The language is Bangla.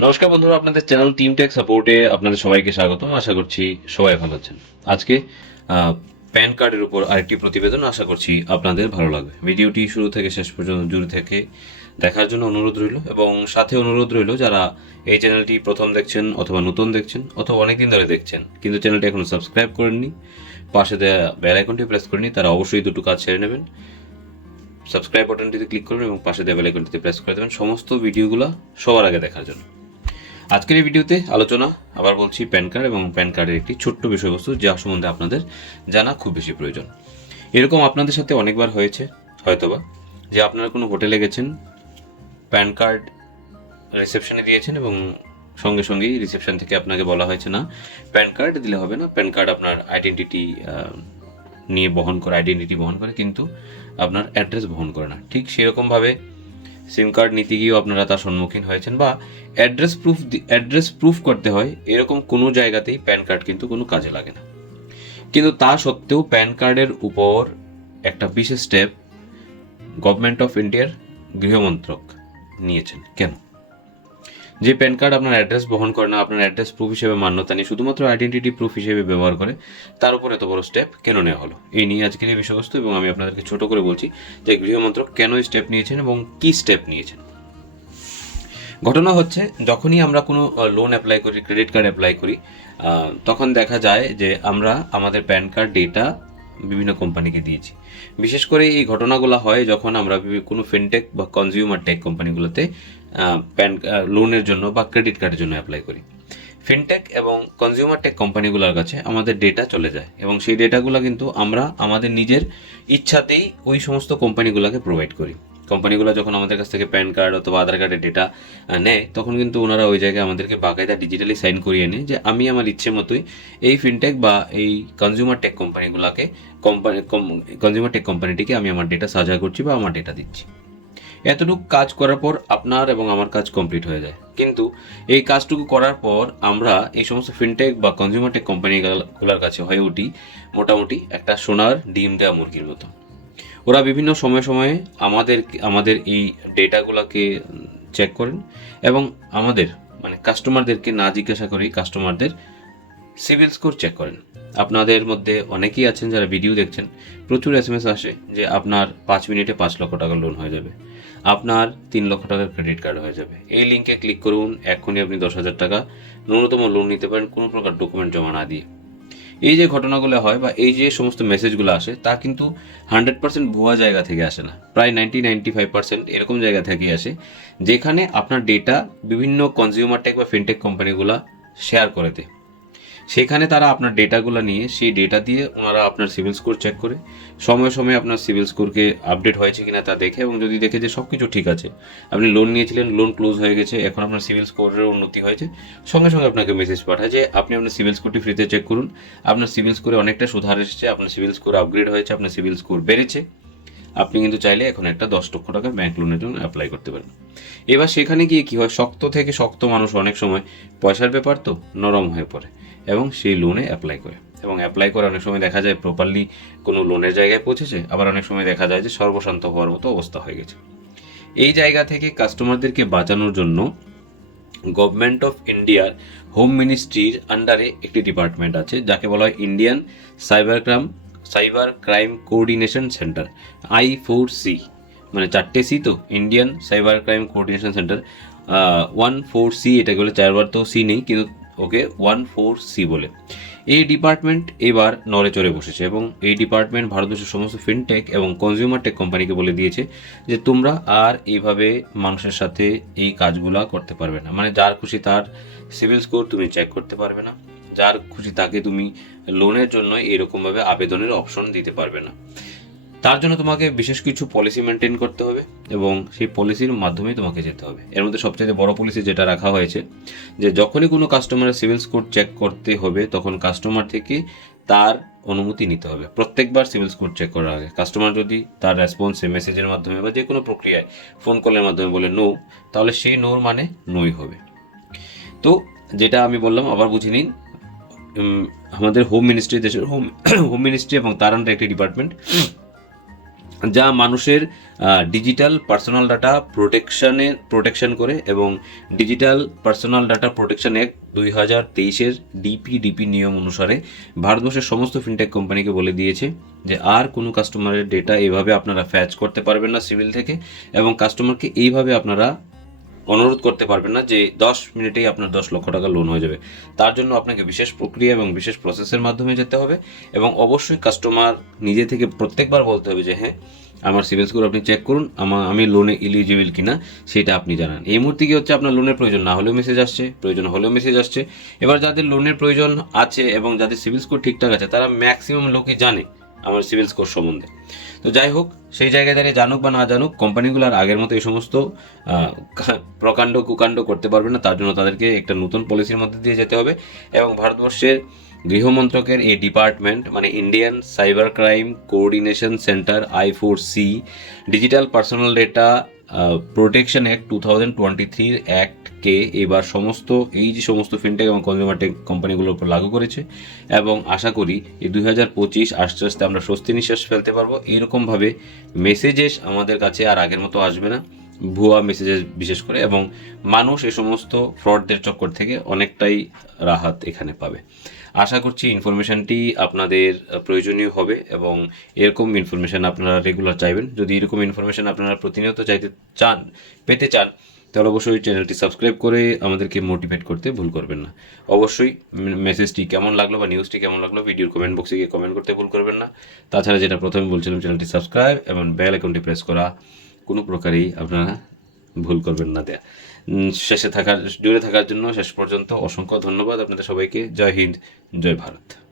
নমস্কার বন্ধুরা, আপনাদের চ্যানেল টিম টেক সাপোর্টে আপনাদের সবাইকে স্বাগত আশা করছি সবাই ভালো আছেন। আজকে প্যান কার্ডের উপর আরেকটি প্রতিবেদন আশা করছি আপনাদের ভালো লাগবে। ভিডিওটি শুরু থেকে শেষ পর্যন্ত জুড়ে থেকে দেখার জন্য অনুরোধ রইল এবং সাথে অনুরোধ রইল যারা এই চ্যানেলটি প্রথম দেখছেন অথবা নতুন দেখছেন অথবা অনেকদিন ধরে দেখছেন, কিন্তু চ্যানেলটি এখনও সাবস্ক্রাইব করেননি, পাশে দেওয়া বেল আইকনটি প্রেস করেনি তারা অবশ্যই দুটো কাজ ছেড়ে নেবেন। সাবস্ক্রাইব বাটনটিতে ক্লিক করবেন এবং পাশে দেওয়া বেল আইকনটিতে প্রেস করে দেবেন সমস্ত ভিডিওগুলো সবার আগে দেখার জন্য। আজকের এই ভিডিওতে আলোচনা, আবার বলছি প্যান কার্ড এবং প্যান কার্ডের একটি ছোট্ট বিষয়বস্তু যা সম্বন্ধে আপনাদের জানা খুব বেশি প্রয়োজন। এরকম আপনাদের সাথে অনেকবার হয়েছে, হয়তোবা, যে আপনারা কোনো হোটেলে গেছেন, প্যান কার্ড রিসেপশনে দিয়েছেন এবং সঙ্গে সঙ্গেই রিসেপশন থেকে আপনাকে বলা হয়েছে, না, প্যান কার্ড দিলে হবে না, প্যান কার্ড আপনার আইডেন্টিটি নিয়ে বহন করে, আইডেন্টিটি বহন করে, কিন্তু আপনার অ্যাড্রেস বহন করে না। ঠিক সেরকমভাবে সিম কার্ড নিতে গিয়েও আপনারা তার সম্মুখীন হয়েছেন বা অ্যাড্রেস প্রুফ অ্যাড্রেস প্রুফ করতে হয়, এরকম কোনো জায়গাতেই প্যান কার্ড কিন্তু কোনো কাজে লাগে না। কিন্তু তা সত্ত্বেও প্যান কার্ডের উপর একটা বিশেষ স্টেপ গভর্নমেন্ট অফ ইন্ডিয়ার গৃহমন্ত্রক নিয়েছেন। কেন? যে প্যান কার্ড আপনার অ্যাড্রেস বহন করে না, আপনার অ্যাড্রেস প্রুফ হিসেবে মান্যতা নেই, শুধুমাত্র আইডেন্টিটি প্রুফ হিসেবে ব্যবহার করে, তার উপর এত বড় স্টেপ কেন নেওয়া হলো? এই নিয়ে আজকের এই বিষয়বস্তু এবং আমি আপনাদেরকে ছোট করে বলছি যে গৃহমন্ত্রক কেন স্টেপ নিয়েছেন এবং কি স্টেপ নিয়েছেন? ঘটনা হচ্ছে, যখনই আমরা কোনো লোন অ্যাপ্লাই করি ক্রেডিট কার্ড অ্যাপ্লাই করি তখন দেখা যায় যে আমরা আমাদের প্যান কার্ড ডেটা বিভিন্ন কোম্পানিকে দিয়েছি। বিশেষ করে এই ঘটনাগুলো হয় যখন আমরা কোনো ফিনটেক বা কনজিউমার টেক কোম্পানিগুলোতে প্যান লোনের জন্য বা ক্রেডিট কার্ডের জন্য অ্যাপ্লাই করি। ফিনটেক এবং কনজিউমার টেক কোম্পানিগুলোর কাছে আমাদের ডেটা চলে যায় এবং সেই ডেটাগুলো কিন্তু আমরা আমাদের নিজের ইচ্ছাতেই ওই সমস্ত কোম্পানিগুলোকে প্রোভাইড করি। কোম্পানিগুলো যখন আমাদের কাছ থেকে প্যান কার্ড অথবা আধার কার্ডের ডেটা নেয়, তখন কিন্তু ওনারা ওই জায়গায় আমাদেরকে বাকায়দা ডিজিটালি সাইন করিয়ে নেয় যে আমি আমার ইচ্ছে মতোই এই ফিনটেক বা এই কনজিউমার টেক কোম্পানিগুলোকে কোম্পানি কনজিউমার টেক কোম্পানিটিকে আমি আমার ডেটা সাজা করছি বা আমার ডেটা দিচ্ছি। এতটুকু কাজ করার পর আপনার এবং আমার কাজ কমপ্লিট হয়ে যায়। কিন্তু এই কাজটুকু করার পর আমরা এই সমস্ত ফিনটেক বা কনজিউমার টেক কোম্পানিগুলোর কাছে হয়ে উঠি মোটামুটি একটা সোনার ডিম দেওয়া মুরগির মতো। ওরা বিভিন্ন সময়ে সময়ে আমাদের আমাদের এই ডেটাগুলোকে চেক করেন এবং আমাদের মানে কাস্টমারদেরকে না জিজ্ঞাসা করেই কাস্টমারদের সিভিল স্কোর চেক করেন। আপনাদের মধ্যে অনেকেই আছেন যারা ভিডিও দেখছেন, প্রচুর এস এম এস আসে যে আপনার পাঁচ মিনিটে পাঁচ লক্ষ টাকার লোন হয়ে যাবে। আপনার তিন লক্ষ টাকার ক্রেডিট কার্ড হয়ে যাবে। এই লিঙ্কে ক্লিক করুন, এক্ষুনি আপনি দশ হাজার টাকা ন্যূনতম লোন নিতে পারেন, কোনো প্রকার ডকুমেন্ট জমা না দিয়ে। এই যে ঘটনাগুলো হয় বা এই যে সমস্ত মেসেজগুলো আসে, তা কিন্তু হান্ড্রেড পার্সেন্ট ভুয়া জায়গা থেকে আসে না। প্রায় নাইনটি নাইনটি ফাইভ পার্সেন্ট এরকম জায়গা থেকে আসে, যেখানে আপনার ডেটা বিভিন্ন কনজিউমার টেক বা ফিনটেক কোম্পানিগুলো শেয়ার করে দেয়। সেখানে তারা আপনার ডেটাগুলো নিয়ে, সেই ডেটা দিয়ে ওনারা আপনার সিভিল স্কোর চেক করে। সময়ে সময়ে আপনার সিভিল স্কোরকে আপডেট হয়েছে কিনা তা দেখে এবং যদি দেখে যে সব কিছু ঠিক আছে, আপনি লোন নিয়েছিলেন লোন ক্লোজ হয়ে গেছে, এখন আপনার সিভিল স্কোরের উন্নতি হয়েছে। সঙ্গে সঙ্গে আপনাকে মেসেজ পাঠায় যে, আপনি আপনার সিভিল স্কোরটি ফ্রিতে চেক করুন। আপনার সিভিল স্কোরে অনেকটা সুধার এসেছে, আপনার সিভিল স্কোর আপগ্রেড হয়েছে, আপনার সিভিল স্কোর বেড়েছে। আপনি কিন্তু চাইলে এখন একটা দশ লক্ষ টাকার ব্যাংক লোনের জন্য অ্যাপ্লাই করতে পারেন। এবার সেখানে গিয়ে কী হয়? শক্ত থেকে শক্ত মানুষ অনেক সময় পয়সার ব্যাপার তো নরম হয়ে পড়ে। এবং সেই লোনে অ্যাপ্লাই করে। এবং অ্যাপ্লাই করে অনেক সময় দেখা যায় প্রপারলি কোনো লোনের জায়গায় পৌঁছেছে, আবার অনেক সময় দেখা যায় যে সর্বশান্ত হওয়ার মতো অবস্থা হয়ে গেছে। এই জায়গা থেকে কাস্টমারদেরকে বাঁচানোর জন্য গভর্নমেন্ট অফ ইন্ডিয়ার হোম মিনিস্ট্রির আন্ডারে একটি ডিপার্টমেন্ট আছে, যাকে বলা হয় Indian cyber crime cyber crime coordination centre I four C মানে চারটে সি তো Indian cyber crime coordination centre one four C এটাকে বলে, চারবার তো সি নেই, কিন্তু ওকে ওয়ান ফোর সি বলে। এই ডিপার্টমেন্ট এবার নড়ে চড়ে বসেছে এবং এই ডিপার্টমেন্ট ভারতবর্ষের সমস্ত ফিনটেক এবং কনজিউমার টেক কোম্পানিকে বলে দিয়েছে যে, তোমরা আর এইভাবে মানুষের সাথে এই কাজগুলা করতে পারবে না। মানে যার খুশি তার সিভিল স্কোর তুমি চেক করতে পারবে না। যার খুশি তাকে তুমি লোনের জন্য এরকমভাবে আবেদনের অপশন দিতে পারবে না। তার জন্য তোমাকে বিশেষ কিছু পলিসি মেনটেন করতে হবে এবং সেই পলিসির মাধ্যমে তোমাকে যেতে হবে। এর মধ্যে সবচেয়ে বড় পলিসি যেটা রাখা হয়েছে, যে যখনই কোনো কাস্টমারের সিভিল স্কোর চেক করতে হবে, তখন কাস্টমার থেকে তার অনুমতি নিতে হবে। প্রত্যেকবার সিভিল স্কোর চেক করার আগে। কাস্টমার যদি তার রেসপন্সে মেসেজের মাধ্যমে বা যে কোনো প্রক্রিয়ায় ফোন কলের মাধ্যমে বলে নো তাহলে সেই নোর মানে নোই হবে। তো যেটা আমি বললাম, আবার বুঝে নিন আমাদের হোম মিনিস্ট্রি দেশের হোম হোম মিনিস্ট্রি এবং তার আন্ডারে একটি ডিপার্টমেন্ট যা মানুষের ডিজিটাল পার্সোনাল ডাটা প্রোটেকশানে প্রোটেকশন করে এবং digital personal data protection act দুই হাজার তেইশের ডিপিডিপি নিয়ম অনুসারে ভারতবর্ষের সমস্ত ফিনটেক কোম্পানিকে বলে দিয়েছে যে আর কোনো কাস্টমারের ডেটা এভাবে আপনারা ফ্যাচ করতে পারবেন না সিভিল থেকে এবং কাস্টমারকে এইভাবে আপনারা অনুরোধ করতে পারবেন না যে দশ মিনিটেই আপনার দশ লক্ষ টাকা লোন হয়ে যাবে। তার জন্য আপনাকে বিশেষ প্রক্রিয়া এবং বিশেষ প্রসেসের মাধ্যমে যেতে হবে এবং অবশ্যই কাস্টমার নিজে থেকে প্রত্যেকবার বলতে হবে যে হ্যাঁ আমার সিভিল স্কোর আপনি চেক করুন আমার আমি লোনে ইলিজিবল কিনা, সেটা আপনি জানান। এই মুহূর্তে কি হচ্ছে? আপনার লোনের প্রয়োজন না হলেও মেসেজ আসছে, প্রয়োজন হলেও মেসেজ আসছে। এবার যাদের লোনের প্রয়োজন আছে এবং যাদের সিভিল স্কোর ঠিকঠাক আছে, তারা ম্যাক্সিমাম লোকে জানে। আমার সিভিল স্কোর সম্বন্ধে। তো যাই হোক, সেই জায়গায় দাঁড়িয়ে জানুক বা না জানুক, কোম্পানিগুলো আর আগের মতো এই সমস্ত প্রকাণ্ড কুকাণ্ড করতে পারবে না, তার জন্য তাদেরকে একটা নতুন পলিসির মধ্যে দিয়ে যেতে হবে। এবং ভারতবর্ষের গৃহমন্ত্রকের এই ডিপার্টমেন্ট মানে Indian cyber crime coordination centre, I four C, digital personal data protection act two thousand twenty থ্রির অ্যাক্টকে এবার সমস্ত, এই যে সমস্ত ফিনটেক এবং কনজিউমার টেক কোম্পানিগুলোর উপর লাগু করেছে এবং আশা করি এই দুই হাজার পঁচিশ আস্তে আস্তে আমরা স্বস্তি নিঃশ্বাস ফেলতে পারব। এইরকমভাবে মেসেজেস আমাদের কাছে আর আগের মতো আসবে না। ভুয়া মেসেজেস বিশেষ করে এবং মানুষ এই সমস্ত ফ্রডদের চক্কর থেকে অনেকটাই রাহাত এখানে পাবে। আশা করছি ইনফরমেশনটি আপনাদের প্রয়োজনীয় হবে এবং এরকম ইনফরমেশন আপনারা রেগুলার চাইবেন। যদি এরকম ইনফরমেশন আপনারা প্রতিনিয়ত চাইতে চান, পেতে চান, তাহলে অবশ্যই চ্যানেলটি সাবস্ক্রাইব করে আমাদেরকে মোটিভেট করতে ভুল করবেন না। অবশ্যই মেসেজটি কেমন লাগল বা নিউজটি কেমন লাগল ভিডিওর কমেন্ট বক্সে গিয়ে কমেন্ট করতে ভুল করবেন না। তাছাড়া যেটা প্রথমে বলছিলাম, চ্যানেলটি সাবস্ক্রাইব এবং বেল অ্যাকাউন্টটি প্রেস করা, কোনো প্রকারেই আপনারা ভুল করবেন না দেয়া। শেষে থাকার জুড়ে থাকার জন্য শেষ পর্যন্ত অসংখ্য ধন্যবাদ। আপনাদের সবাইকে জয় হিন্দ, জয় ভারত।